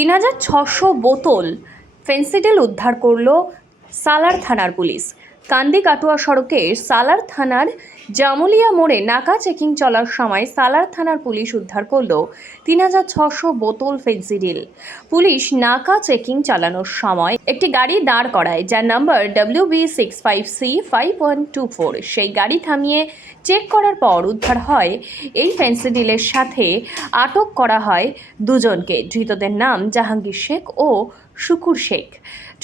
3600 বোতল ফেন্সিডিল উদ্ধার করল সালার থানার পুলিশ। কান্দি কাটুয়া সড়কের সালার থানার জামুলিয়া মোড়ে নাকা চেকিং চলার সময় সালার থানার পুলিশ উদ্ধার করল 3600 বোতল ফেন্সিডিল। পুলিশ নাকা চেকিং চালানোর সময় একটি গাড়ি দাঁড় করায়, যার নাম্বার WB65C5124। সেই গাড়ি থামিয়ে চেক করার পর উদ্ধার হয় এই ফেন্সিডিলের সাথে আটক করা হয় দুজনকে। ধৃতদের নাম জাহাঙ্গীর শেখ ও শুকুর শেখ।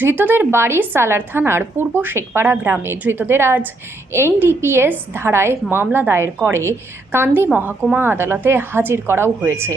ধৃতদের বাড়ি সালার থানার পূর্ব শেখপাড়া গ্রামে। ধৃতদের আজ NDPS ধারায় মামলা দায়ের করে কান্দি মহকুমা আদালতে হাজির করাও হয়েছে।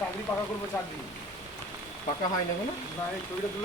চাকরি পাকা করবো, চাকরি পাকা হয় না, এই ছবিটা তুলে